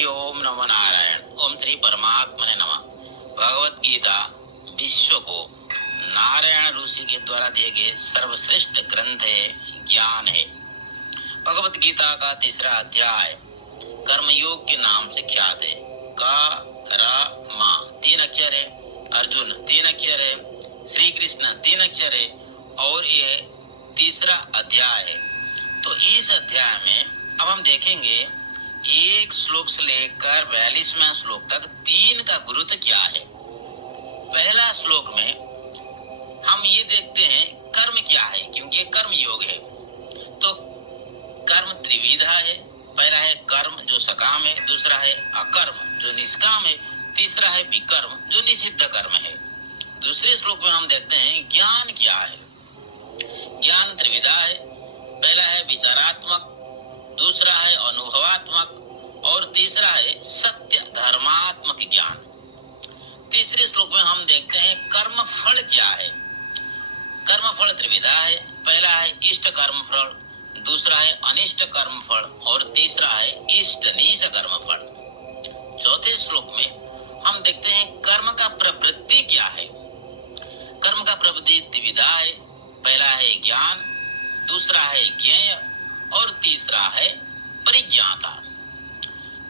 हरि ओम नमो नारायण। ओम श्री परमात्मने नमः। भगवत गीता विश्व को नारायण ऋषि के द्वारा दिए गए सर्वश्रेष्ठ ग्रंथ है, ज्ञान है। भगवत गीता का तीसरा अध्याय कर्मयोग के नाम से ख्यात है। क र म तीन अक्षर है, अर्जुन तीन अक्षर है, श्री कृष्ण तीन अक्षर है और ये तीसरा अध्याय है। तो इस अध्याय में अब हम देखेंगे एक श्लोक से लेकर 42वें श्लोक तक तीन का गुरुत्व क्या है। पहला श्लोक में हम ये देखते हैं कर्म क्या है, क्योंकि कर्म योग है। तो कर्म त्रिविधा है। पहला है कर्म जो सकाम है, दूसरा है अकर्म जो निष्काम है, तीसरा है विकर्म जो निषिद्ध कर्म है। दूसरे श्लोक में हम देखते हैं ज्ञान क्या है। ज्ञान त्रिविधा है। पहला है विचारात्मक, दूसरा है अनुभवात्मक और तीसरा है सत्य धर्मात्मक ज्ञान। तीसरे श्लोक में हम देखते हैं कर्म फल क्या है। कर्म फल त्रिविधा है। पहला है इष्ट कर्म फल, दूसरा है अनिष्ट कर्म फल और तीसरा है इष्ट नीच कर्म फल। चौथे श्लोक में हम देखते हैं कर्म का प्रवृत्ति क्या है। कर्म का प्रवृत्ति त्रिविधा है। पहला है ज्ञान, दूसरा है ज्ञेय और तीसरा है परिज्ञाता।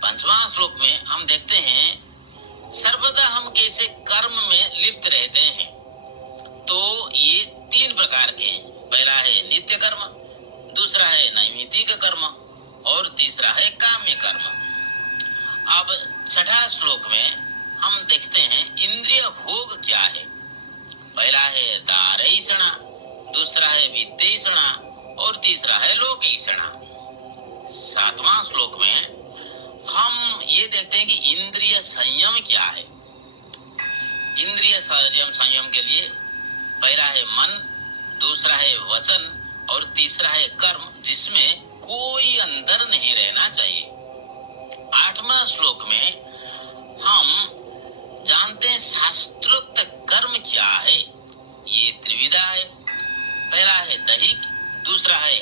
पंचवां श्लोक में हम देखते हैं सर्वदा हम कैसे कर्म में लिप्त रहते हैं। तो ये तीन प्रकार के हैं। पहला है नित्य कर्म, दूसरा है नैमित्तिक कर्म और तीसरा है काम्य कर्म। अब छठा श्लोक में हम देखते हैं इंद्रिय भोग क्या है। पहला है दारैषणा, दूसरा है विद्यैषणा और तीसरा है लोकैषणा। सातवां श्लोक में हम ये देखते हैं कि इंद्रिय संयम क्या है। इंद्रिय संयम के लिए पहला है मन, दूसरा है वचन और तीसरा है कर्म जिसमें कोई अंदर नहीं रहना चाहिए। आठवां श्लोक में हम जानते हैं शास्त्रोक्त कर्म क्या है। ये त्रिविधा है। पहला है दैहिक, दूसरा है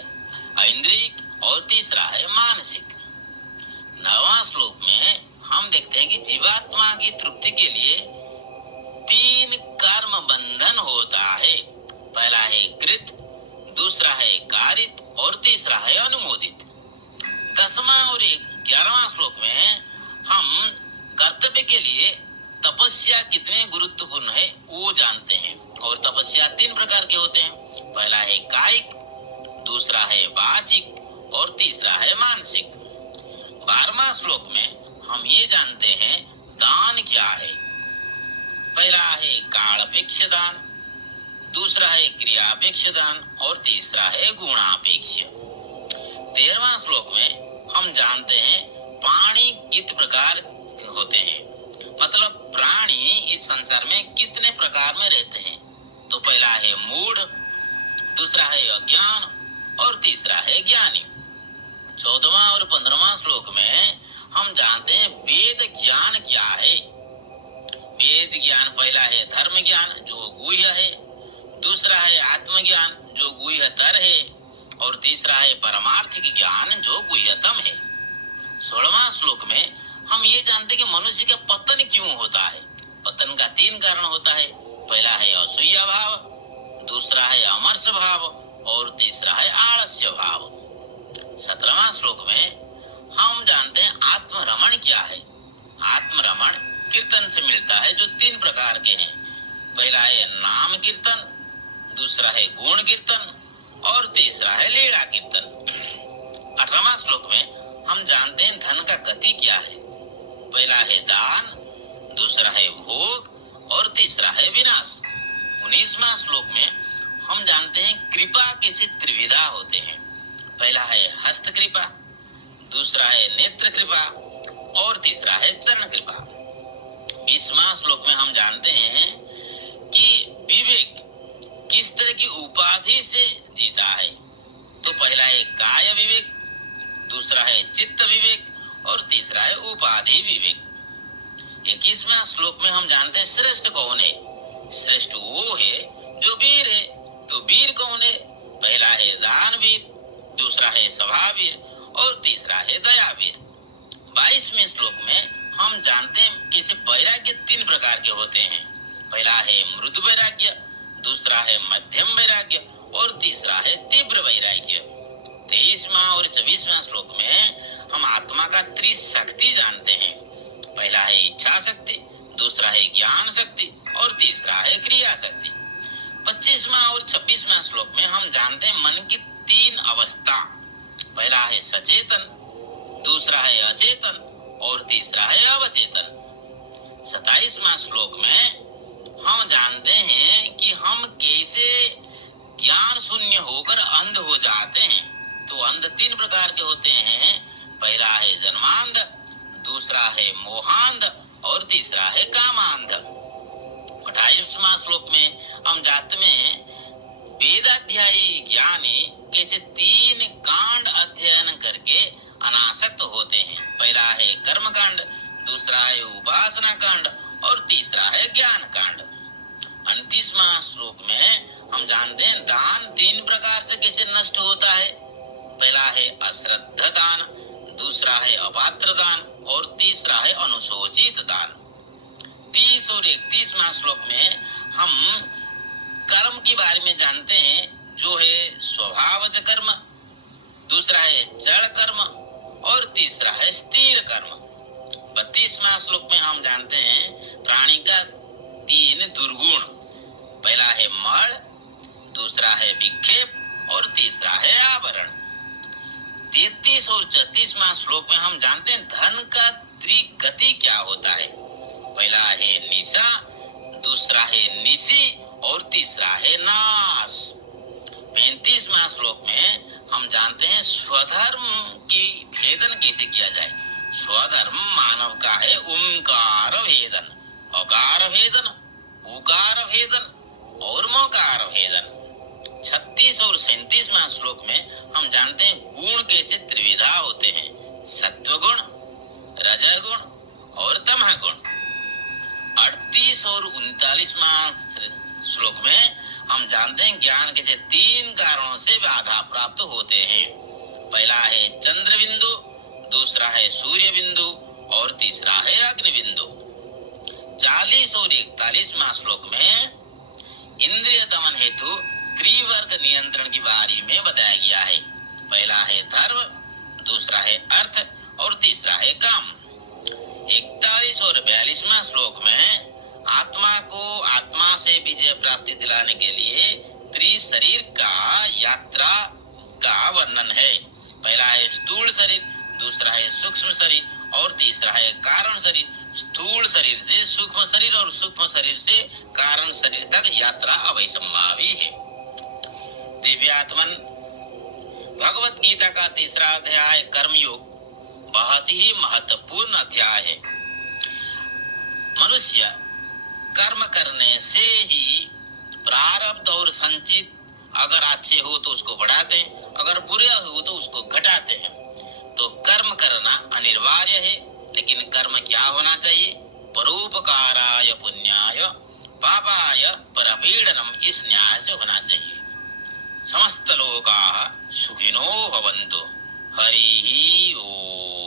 ऐन्द्रियक और तीसरा है मानसिक। नौवां श्लोक में हम देखते हैं कि जीवात्मा की तृप्ति के लिए तीन कर्म बंधन होता है। पहला है कृत, दूसरा है कारित और तीसरा है अनुमोदित। 10वां और 11वां श्लोक में हम कर्तव्य के लिए तपस्या कितने गुरुत्वपूर्ण है वो जानते हैं। और तपस्या तीन प्रकार के होते हैं। पहला है कायिक, दूसरा है वाचिक और तीसरा है मानसिक। 12वां श्लोक में हम ये जानते हैं दान क्या है। पहला है कालापेक्ष दान, दूसरा है क्रियापेक्ष दान और तीसरा है गुणापेक्ष। 13वां श्लोक में हम जानते हैं प्राणी कितने प्रकार होते हैं, मतलब प्राणी इस संसार में कितने प्रकार में रहते हैं। तो पहला है मूढ़, दूसरा है अज्ञान और तीसरा है ज्ञानी। 14वां और 15वां श्लोक में हम जानते हैं वेद ज्ञान क्या है। वेद ज्ञान पहला है धर्म ज्ञान जो गुह्य है, दूसरा है आत्मज्ञान जो गुह्यतर है और तीसरा है परमार्थिक ज्ञान जो गुह्यतम है। 16वां श्लोक में हम ये जानते हैं कि मनुष्य का पतन क्यों होता है। पतन का तीन कारण होता है। पहला है असूया भाव, दूसरा है अमर्ष भाव और तीसरा है आलस्य भाव। 17वां श्लोक में हम जानते हैं आत्मरमण क्या है। आत्मरमण कीर्तन से मिलता है जो तीन प्रकार के हैं। पहला है नाम कीर्तन, दूसरा है गुण कीर्तन और तीसरा है लीला कीर्तन। 18वां श्लोक में हम जानते हैं धन का गति क्या है। पहला है दान, दूसरा है भोग और तीसरा है विनाश। 19वां श्लोक में हम जानते हैं कृपा कैसे त्रिविधा होते हैं। पहला है हस्त कृपा, दूसरा है नेत्र कृपा और तीसरा है चरण कृपा। 20वां श्लोक में हम जानते हैं कि विवेक किस तरह की उपाधि से जीता है। तो पहला है काय विवेक, दूसरा है चित्त विवेक और तीसरा है उपाधि विवेक। 21वां श्लोक में हम जानते हैं श्रेष्ठ कौन है। श्रेष्ठ वो है जो वीर है। तो वीर कौन है? पहला है दानवीर, दूसरा है सभावीर और तीसरा है दयावीर। 22वें श्लोक में हम जानते हैं कि वैराग्य 3 प्रकार के होते हैं। पहला है मृदु वैराग्य, दूसरा है मध्यम वैराग्य और तीसरा है तीव्र वैराग्य। 23वां और 24वां श्लोक में हम आत्मा का त्रिशक्ति जानते हैं। पहला है इच्छा शक्ति, दूसरा है ज्ञान शक्ति और तीसरा है क्रिया शक्ति। 25वां और 26वां श्लोक में हम जानते हैं मन की 3 अवस्था। पहला है सचेतन, दूसरा है अचेतन और तीसरा है अवचेतन। 27वां श्लोक में हम जानते हैं कि हम कैसे ज्ञान शून्य होकर अंध हो जाते हैं। तो अंध 3 प्रकार के होते हैं। पहला है जन्मांध, दूसरा है मोहांध और तीसरा है कामांध। 28वां श्लोक में हम जानते हैं वेदाध्यायी ज्ञानी कैसे 3 कांड अध्ययन करके अनासक्त होते हैं। पहला है कर्म कांड, दूसरा है उपासना कांड और तीसरा है ज्ञान कांड। 29वां श्लोक में हम जानते हैं दान 3 प्रकार से कैसे नष्ट होता है। पहला है अश्रद्धा दान, दूसरा है अपात्र दान और तीसरा है अनुशोचित दान। 30 और 31वां श्लोक में हम कर्म के बारे में जानते हैं, जो है स्वभावज कर्म, दूसरा है जड़ कर्म और तीसरा है स्थिर कर्म। 32वां श्लोक में हम जानते हैं प्राणी का 3 दुर्गुण। पहला है मल, दूसरा है विक्षेप और तीसरा है आवरण। 33 और 34वां श्लोक में हम जानते हैं धन का त्रिगति क्या होता है। पहला है निशा, दूसरा है निशी और तीसरा है नाश। 35वां श्लोक में हम जानते हैं स्वधर्म की भेदन कैसे किया जाए। स्वधर्म मानव का है ओंकार भेदन, अकार भेदन, उकार भेदन और मकार भेदन। 36 और 37वां श्लोक में हम जानते हैं गुण कैसे त्रिविधा होते हैं, सत्वगुण, रजगुण और तमगुण। 38 और 39वां श्लोक में हम जानते हैं ज्ञान कैसे 3 कारणों से बाधा प्राप्त होते हैं। पहला है चंद्र बिंदु, दूसरा है सूर्य बिंदु और तीसरा है अग्नि बिंदु। 40 और 41वां श्लोक में इंद्रिय दमन हेतु त्रिवर्ग नियंत्रण के बारे में बताया गया है। पहला है धर्म, दूसरा है अर्थ और तीसरा है काम। 41 और 42वां श्लोक में आत्मा को आत्मा से विजय प्राप्ति दिलाने के लिए त्रिशरीर का यात्रा का वर्णन है। पहला है स्थूल शरीर, दूसरा है सूक्ष्म शरीर और तीसरा है कारण शरीर। स्थूल शरीर से सूक्ष्म शरीर और सूक्ष्म शरीर से कारण शरीर तक यात्रा अवश्यंभावी है। दिव्यात्मन भगवत गीता का 3रा अध्याय कर्मयोग बहुत ही महत्वपूर्ण अध्याय है। मनुष्य कर्म करने से ही प्रारब्ध और संचित अगर अच्छे हो तो उसको बढ़ाते हैं, अगर बुरे हो तो उसको घटाते हैं। तो कर्म करना अनिवार्य है, लेकिन कर्म क्या होना चाहिए? परोपकाराय पुण्याय पापाय परपीडनम, इस न्याय से होना चाहिए। समस्त लोकाः सुखिनो भवन्तु। हरि ओम।